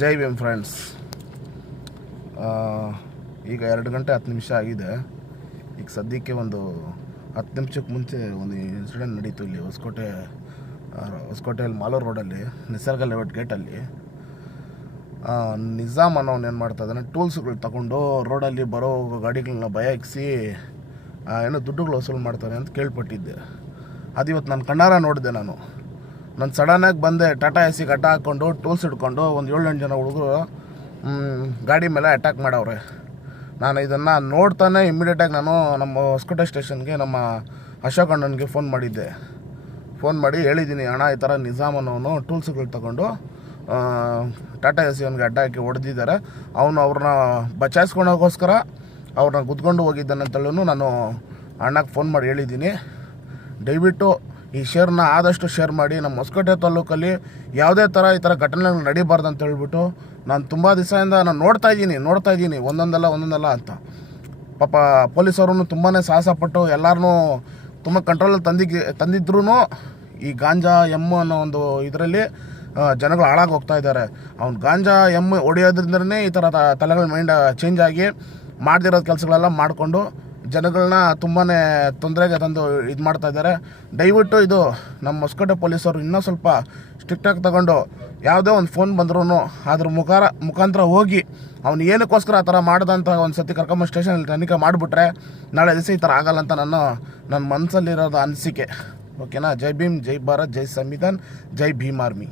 ಜೈ Bhim friends. ಈಗ 2 ಗಂಟೆ 10 ನಿಮಿಷ ಆಗಿದೆ. ಈಗ ಸದ್ಯಕ್ಕೆ ಒಂದು 10 ನಿಮಿಷಕ್ಕೆ ಮುಂಚೆ ಒಂದು ಇನ್ಸಿಡೆಂಟ್ ನಡೀತು ಇಲ್ಲಿ ಹೊಸಕೋಟೆಯಲ್ಲಿ ಮಾಲೂರು ರೋಡಲ್ಲಿ ನಿಸರ್ಗ ಲೇಔಟ್ ಗೇಟಲ್ಲಿ. ನಿಜಾಮ್ ಅನ್ನೋನು ಏನು ಮಾಡ್ತಾ ಇದ್ದಾನೆ, ಟೂಲ್ಸ್ಗಳು ತಗೊಂಡು ರೋಡಲ್ಲಿ ಬರೋ ಗಾಡಿಗಳನ್ನ ಬಯಾಗಿಸಿ ಏನೋ ದುಡ್ಡುಗಳು ವಸೂಲು ಮಾಡ್ತಾನೆ ಅಂತ ಕೇಳ್ಪಟ್ಟಿದ್ದೆ. ಅದು ಇವತ್ತು ನಾನು ಕಣ್ಣಾರ ನೋಡಿದೆ. ನಾನು ಸಡನ್ನಾಗಿ ಬಂದೆ, ಟಾಟಾ ಎಸಿಗೆ ಅಡ್ಡ ಹಾಕ್ಕೊಂಡು ಟೂಲ್ಸ್ ಹಿಡ್ಕೊಂಡು ಒಂದು 7-8 ಜನ ಹುಡುಗರು ಗಾಡಿ ಮೇಲೆ ಅಟ್ಯಾಕ್ ಮಾಡವ್ರೆ. ನಾನು ಇದನ್ನು ನೋಡ್ತಾನೆ ಇಮ್ಮಿಡಿಯೇಟಾಗಿ ನಾನು ನಮ್ಮ ಹೊಸಕೋಟೆ ಸ್ಟೇಷನ್ಗೆ ನಮ್ಮ ಅಶೋಕ್ ಅಣ್ಣನಿಗೆ ಫೋನ್ ಮಾಡಿ ಹೇಳಿದ್ದೀನಿ, ಅಣ್ಣ ಈ ಥರ ನಿಜಾಮ್ ಅನ್ನೋನು ಟೂಲ್ಸ್ಗಳು ತಗೊಂಡು ಟಾಟಾ ಎಸಿ ಅವನಿಗೆ ಅಡ್ಡ ಹಾಕಿ ಹೊಡೆದಿದ್ದಾರೆ, ಅವನು ಅವ್ರನ್ನ ಬಚಾಯಿಸ್ಕೊಳೋಕ್ಕೋಸ್ಕರ ಅವ್ರನ್ನ ಗುದ್ಕೊಂಡು ಹೋಗಿದ್ದಾನೆ ಅಂತೇಳೂ ನಾನು ಅಣ್ಣಗೆ ಫೋನ್ ಮಾಡಿ ಹೇಳಿದ್ದೀನಿ. ದಯವಿಟ್ಟು ಈ ಶೇರ್ನ ಆದಷ್ಟು ಶೇರ್ ಮಾಡಿ. ನಮ್ಮ ಹೊಸಕೋಟೆ ತಾಲೂಕಲ್ಲಿ ಯಾವುದೇ ಥರ ಈ ಥರ ಘಟನೆಗಳು ನಡೀಬಾರ್ದು ಅಂತ ಹೇಳ್ಬಿಟ್ಟು ನಾನು ತುಂಬ ದಿವಸದಿಂದ ನಾನು ನೋಡ್ತಾ ಇದ್ದೀನಿ ಒಂದೊಂದಲ್ಲ ಅಂತ. ಪಾಪ ಪೊಲೀಸವರು ತುಂಬಾ ಸಾಹಸಪಟ್ಟು ಎಲ್ಲರನ್ನೂ ತುಂಬ ಕಂಟ್ರೋಲಲ್ಲಿ ತಂದಿದ್ರೂ ಈ ಗಾಂಜಾ ಎಮ್ಮು ಅನ್ನೋ ಒಂದು ಇದರಲ್ಲಿ ಜನಗಳು ಹಾಳಾಗಿ ಹೋಗ್ತಾ ಇದ್ದಾರೆ. ಅವ್ನು ಗಾಂಜಾ ಎಮ್ಮು ಹೊಡೆಯೋದ್ರಿಂದನೇ ಈ ಥರ ತಲೆಗಳ ಮೈಂಡ್ ಚೇಂಜ್ ಆಗಿ ಮಾಡ್ದಿರೋದು ಕೆಲಸಗಳೆಲ್ಲ ಮಾಡಿಕೊಂಡು ಜನಗಳನ್ನ ತುಂಬಾ ತೊಂದರೆಗೆ ತಂದು ಇದು ಮಾಡ್ತಾ ಇದ್ದಾರೆ. ದಯವಿಟ್ಟು ಇದು ನಮ್ಮ ಹೊಸಕೋಟೆ ಪೊಲೀಸರು ಇನ್ನೂ ಸ್ವಲ್ಪ ಸ್ಟ್ರಿಕ್ಟಾಗಿ ತಗೊಂಡು ಯಾವುದೇ ಒಂದು ಫೋನ್ ಬಂದ್ರೂ ಅದ್ರ ಮುಖಾಂತರ ಹೋಗಿ ಅವ್ನು ಏನಕ್ಕೋಸ್ಕರ ಆ ಥರ ಮಾಡ್ದಂತ ಒಂದು ಸತಿ ಕರ್ಕೊಂಬ ಸ್ಟೇಷನಲ್ಲಿ ತನಿಖೆ ಮಾಡಿಬಿಟ್ರೆ ನಾಳೆ ದಿವಸ ಈ ಥರ ಆಗಲ್ಲ ಅಂತ ನನ್ನ ಮನಸ್ಸಲ್ಲಿರೋದು ಅನಿಸಿಕೆ. ಓಕೆನಾ? ಜೈ ಭೀಮ್, ಜೈ ಭಾರತ್, ಜೈ ಸಂವಿಧಾನ್, ಜೈ ಭೀಮ್ ಆರ್ಮಿ.